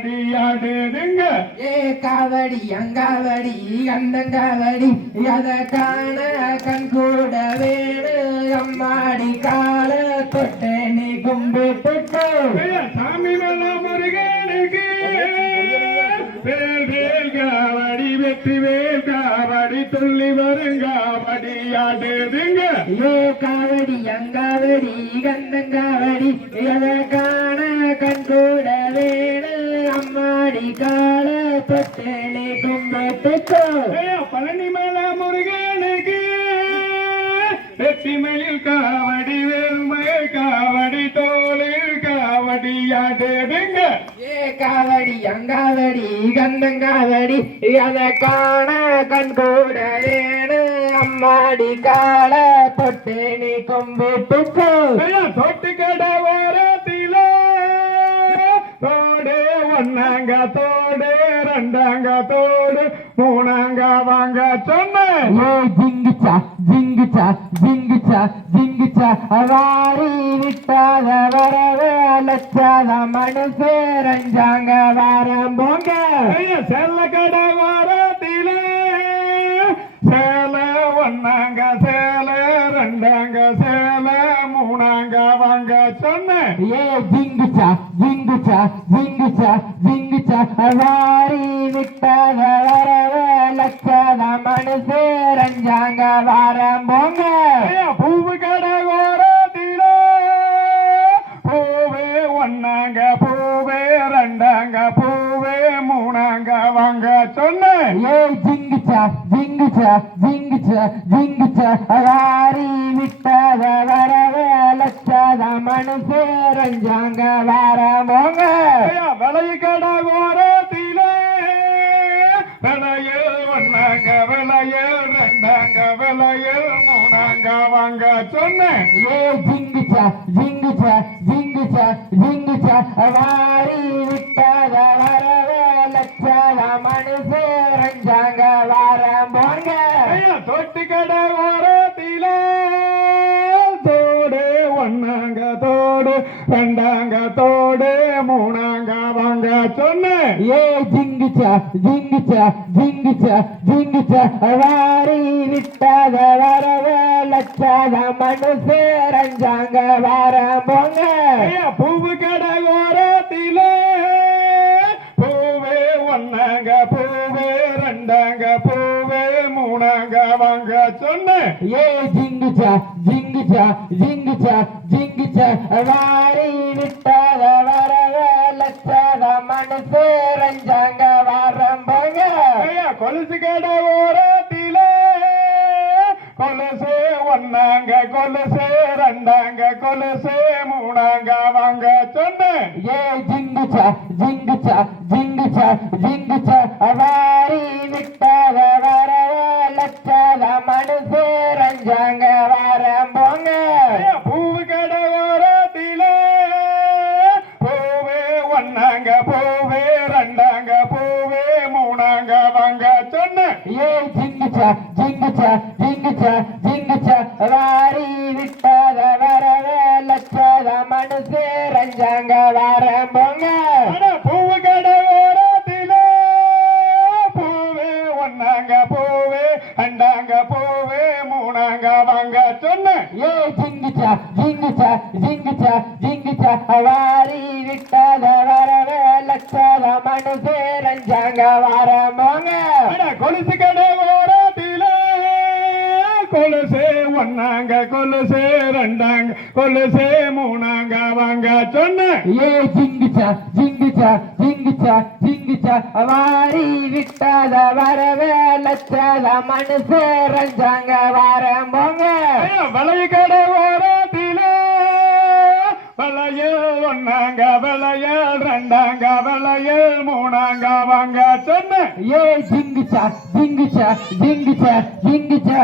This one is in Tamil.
காவடி ஆடுதுங்க ஏ காவடி அங்காவடி கந்தங்காவடி அத காண கண் கூட வேணு. அம்மாடி கால தொட்டு நீ கும்பிட்டுட்டு ஐயா, சாமி மேல முருகனுக்கு வேல் வேல் காவடி வெற்றி வேல் காவடி துள்ளி வரும் காவடி ஆடுதுங்க ஏ காவடி அங்காவடி கந்தங்காவடி அத கும்பிட்டுட்டு ஐயா, பழனி மேல முருகனுக்கு. வெற்றி மயில் காவடி வேல்மயில் காவடி தோளில் காவடி ஆடுதுங்க ஏ காவடி அங்காவடி கந்தங்காவடி அத காண கண் கூட வேணு அம்மாடி கால தொட்டு நீ கும்பிட்டுக்கோ ஒன்னாங்க தோடு ரெண்டாங்க தோடு மூணாங்க வாங்க சொன்னேன் ஜிங்குச்சா ஜிங்குச்சா ஜிங்குச்சா ஜிங்குச்சா. வாரி விட்டாத வரவே லட்சாத மனசே ரஞ்சாங்க வாரம் போங்க. செல்ல கடை. சொன்னேன் ஏ ஜிங்குச்சா ஜிங்குச்சா ஜிங்குச்சா ஜிங்குச்சா. வாரி விட்டாத வரவே லட்சாத மனசே ரஞ்சாங்க வாரம் போங்க. பூவு கடை ஓரத்தில பூவே ஒன்னாங்க பூவே ரெண்டாங்க பூவே மூணாங்க வாங்க சொன்னேன் ஏ ஜிங்குச்சா ஜிங்குச்சா ஜிங்குச்சா ஜிங்குச்சா. வாரி விட்டாத வரவே லட்சாத மனசே ரஞ்சாங்க வாரம் போங்க ஐயா, விளைய கடை ஓரத்தில விளையல் ஒன்னாங்க விளையல் ரெண்டாங்க விளையல் மூணாங்க வாங்க சொன்னேன். ஏ ஜிங்குச்சா ஜிங்குச்சா ஜிங்குச்சா ஜிங்குச்சா. வாரி விட்டாத வரவே லட்சாத மனசே ரஞ்சாங்க வாரம் போங்க ஐயா, தொட்டி கடை ஓரத்தில ஒன்னாங்க தோடு ரெண்டாங்க தோடு மூணாங்க வாங்க சொன்னேன் ஏ ஜிங்குச்சா ஜிங்குச்சா ஜிங்குச்சா ஜிங்குச்சா. வாரி விட்டாத வரவே லட்சாத மனசே ரஞ்சாங்க வாரம் போங்க. பூவு கடை ஓரத்தில. பூவே ஒன்னாங்க பூவே ரெண்டாங்க பூவே மூணாங்க வாங்க சொன்னேன் ஏ ஜிங்குச்சா. ஜிங்குச்சா ஜிங்குச்சா ஜிங்குச்சா வாரி விட்டாத வரவே லட்சாத மனசே ரஞ்சாங்க வாரம் போங்க. ஐயா, கொலுசு கடை ஓரத்தில. கொலுசு ஒன்னாங்க கொலுசு ரெண்டாங்க கொலுசு மூணாங்க வாங்க சொன்னேன். ஏ ஜிங்குச்சா ஜிங்குச்சா ஜிங்குச்சா ஜிங்குச்சா வாரி விட்டாத வரவே லட்சாத மனசே ரஞ்சாங்க ஒன்னாங்க பூவே ரெண்டாங்க பூவே மூணாங்க வாங்க சொன்னேன் ஏ ஜிங்குச்சா ஜிங்குச்சா ஜிங்குச்சா ஜிங்குச்சா. வாரி விட்டாத வரவே லட்சாத மனசே ரஞ்சாங்க வாரம் போங்க அட, பூவு கடை ஓரத்தில. பூவே ஒன்னாங்க பூவே ரெண்டாங்க பூவே மூணாங்க வாங்க சொன்னேன் ஏ ஜிங்குச்சா ஜிங்குச்சா ஜிங்குச்சா ஜிங்குச்சா. வாரி விட்டாத வரவே லட்சாத மனசே ரஞ்சாங்க வாரம் போங்க அட, கொலுசு கடை ஓரத்தில கொலுசே ஒன்னாங்க கொலுசே ரெண்டாங்க கொலுசே மூணாங்க வாங்க சொன்னேன் ஏ ஜிங்குச்சா ஜிங்குச்சா ஜிங்குச்சா ஜிங்குச்சா. வாரி விட்டாத வரவே லட்சாத மனசே ரஞ்சாங்க வாரம் போங்க ஐயா, வளைய கடை ஓரத்தில கவலையில் ஒன்னாங்க வளையல் ரெண்டாங்க வளையல் மூணாங்க வாங்க சொன்னேன் ஏ ஜிங்குச்சா ஜிங்குச்சா ஜிங்குச்சா ஜிங்குச்சா